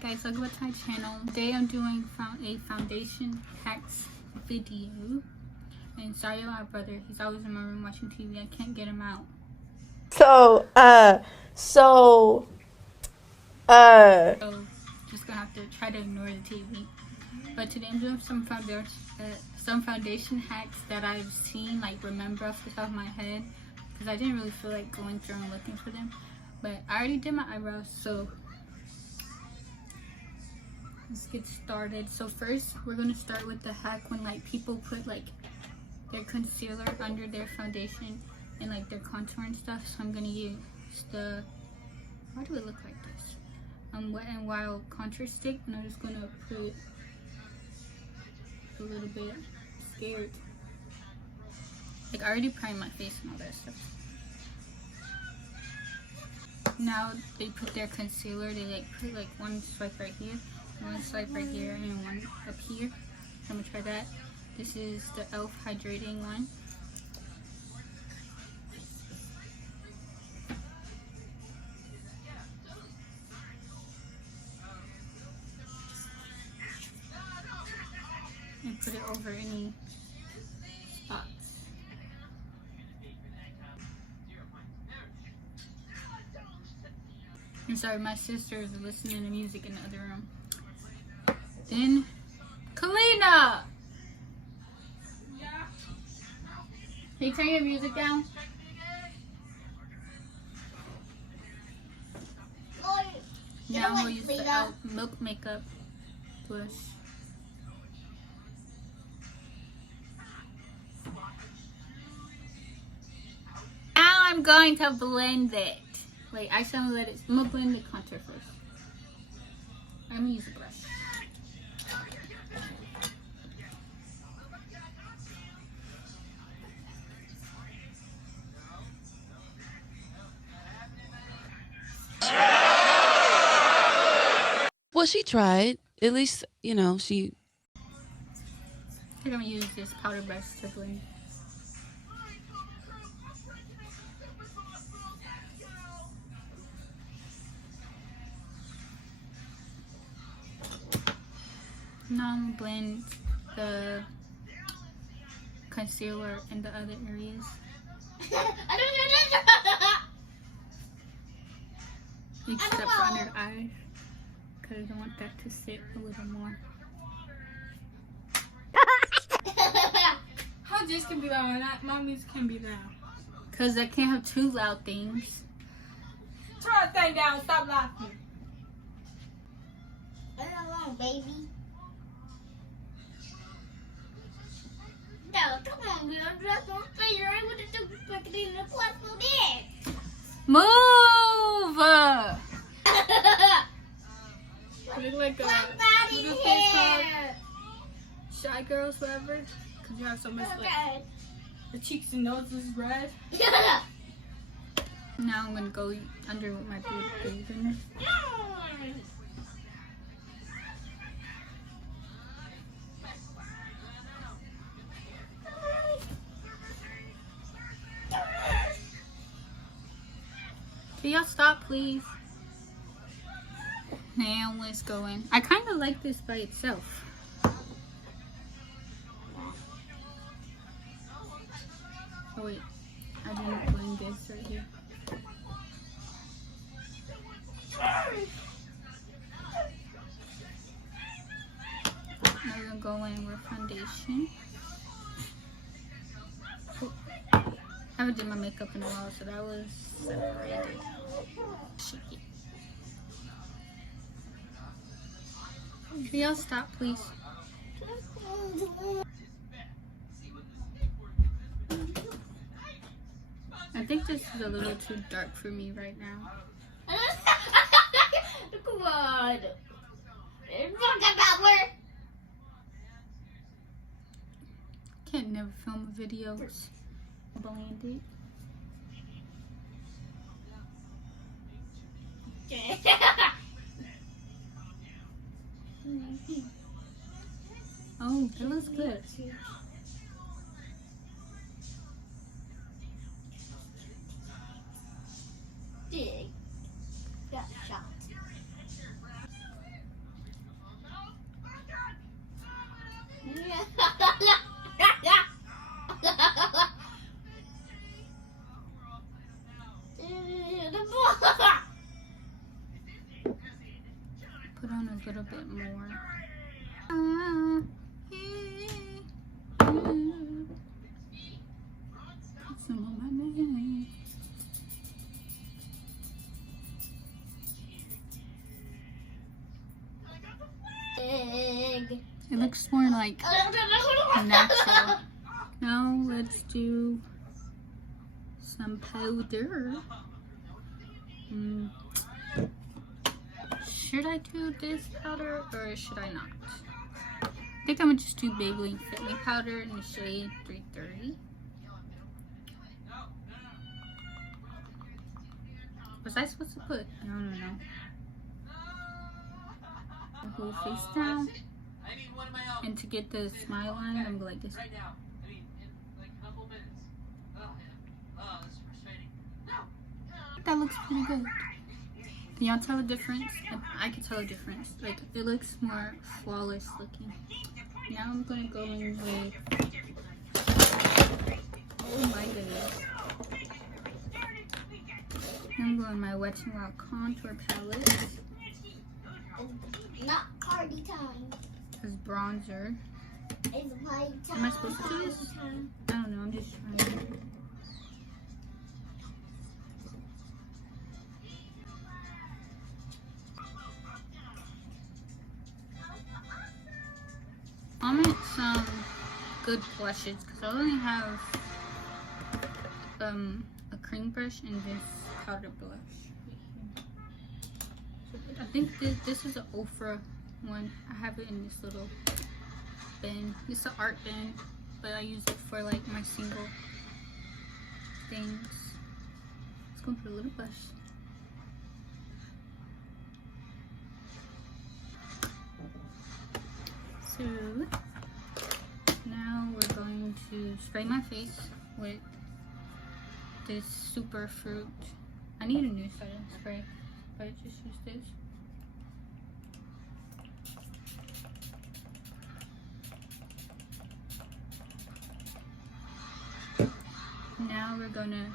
Hi guys, welcome back to my channel. Today I'm doing a foundation hacks video. And sorry about my brother, he's always in my room watching TV. I can't get him out. So Just gonna have to try to ignore the TV. But today I'm doing some foundation hacks that I've seen, like remember off the top of my head, because I didn't really feel like going through and looking for them. But I already did my eyebrows, so let's get started. So first we're gonna start with the hack when like people put like their concealer under their foundation and like their contour and stuff. So I'm gonna use the, why do it look like this? Wet n Wild contour stick, and I'm just gonna put a little bit. Scared. Like I already primed my face and all that stuff. Now they put their concealer, they like put like one swipe right here, one swipe right here, and one up here. So I'm gonna try that. This is the e.l.f. hydrating one. And put it over any spots. I'm sorry, my sister is listening to music in the other room. Then, Kalena! Can you turn your music down? Now I'm going to use the e.l.f. Milk Makeup Blush. Now I'm going to blend it. Wait, I should let it. I'm gonna blend the contour first. I'm gonna use a brush. Well, she tried. At least, you know, she. I think I'm gonna use this powder brush to blend. Now I'm gonna blend the concealer in the other areas. Except for under the eyes, because I want that to sit a little more. How this can be loud and my music can be loud? Because I can't have two loud things. Turn that thing down, stop laughing. Leave it alone, baby. No, come on, we don't dress on fire. I would have took fucking in the class for this. Move! I look like a Somebody little thing here. called Shy Girls, whatever. Because you have so much, like, the cheeks and nose is red. Now I'm gonna go under with my big finger. Can y'all stop, please? Now let's go in. I kind of like this by itself. Oh wait, I didn't blend this right here. Now we're gonna go in with foundation. Oh, I haven't done my makeup in a while, so that was separated. Shaky. Can y'all stop, please? I think this is a little too dark for me right now. Come on. Fucking Can't never film videos. Blended. Oh, that looks good. Dig. Got shot. put on a little bit more. Put some on my name. Egg. It looks more like natural. Now let's do some powder. Should I do this powder or should I not? I think I'm gonna just do Maybelline Fit Me powder in the shade 330. Was I supposed to put? I don't know. The whole face down. And to get the smile line, I'm going like this. That looks pretty good. Can y'all tell the difference? I can tell the difference. Like, it looks more flawless looking. Now I'm gonna go in with, oh my goodness. I'm going my Wet n Wild contour palette. Not party time. As bronzer. It's party time. Am I supposed to do this? I don't know, I'm just trying. I'll make some good blushes because I only have a cream brush and this powder blush. So I think this is an Ofra one. I have it in this little bin. It's an art bin, but I use it for like my single things. Let's go for a little blush. So now we're going to spray my face with this super fruit. I need a new setting spray, but I just use this. Now we're gonna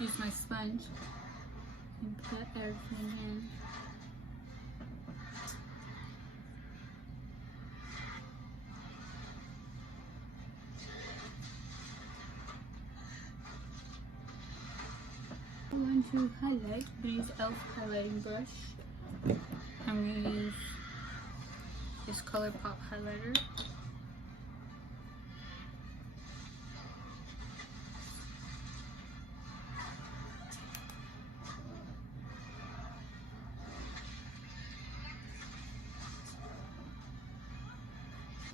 use my sponge and put everything in. I'm going to highlight. I'm going to use e.l.f. highlighting brush. I'm going to use this ColourPop highlighter.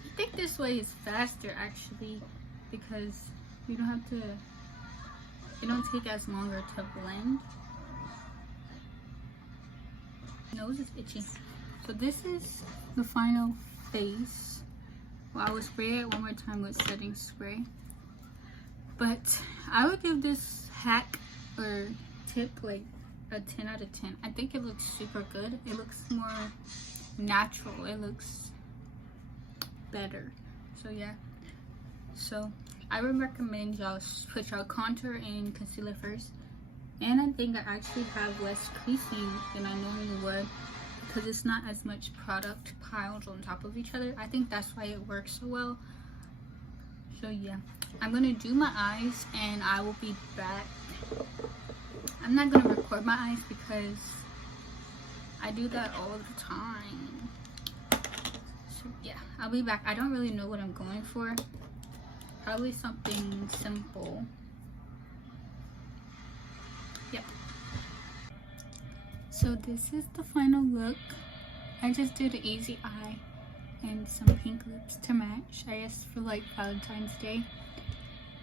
I think this way is faster actually because you don't have to. It don't take as longer to blend. Nose is itchy. So this is the final face. Well, I will spray it one more time with setting spray. But I would give this hack or tip like a 10 out of 10. I think it looks super good. It looks more natural. It looks better. So yeah. So I would recommend y'all put y'all contour and concealer first. And I think I actually have less creasing than I normally would because it's not as much product piled on top of each other. I think that's why it works so well. So yeah, I'm gonna do my eyes and I will be back. I'm not gonna record my eyes because I do that all the time. So yeah, I'll be back. I don't really know what I'm going for. Probably something simple. Yep. So this is the final look. I just did an easy eye and some pink lips to match, I guess, for like Valentine's Day.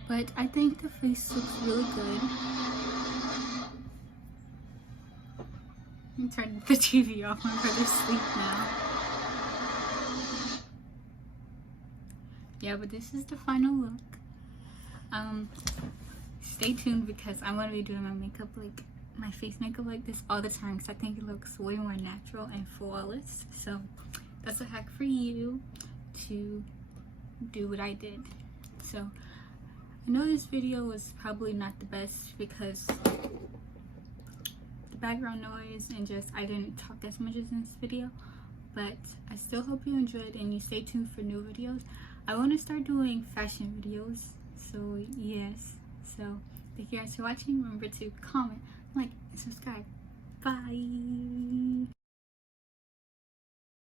But I think the face looks really good. I'm turning the TV off. My brother's asleep now. Yeah, but this is the final look. Stay tuned because I'm going to be doing my makeup, like my face makeup like this all the time because I think it looks way more natural and flawless. So that's a hack for you to do what I did. So I know this video was probably not the best because the background noise and just I didn't talk as much as in this video, but I still hope you enjoyed and you stay tuned for new videos. I want to start doing fashion videos, so yes. So thank you guys for watching. Remember to comment, like, and subscribe. Bye.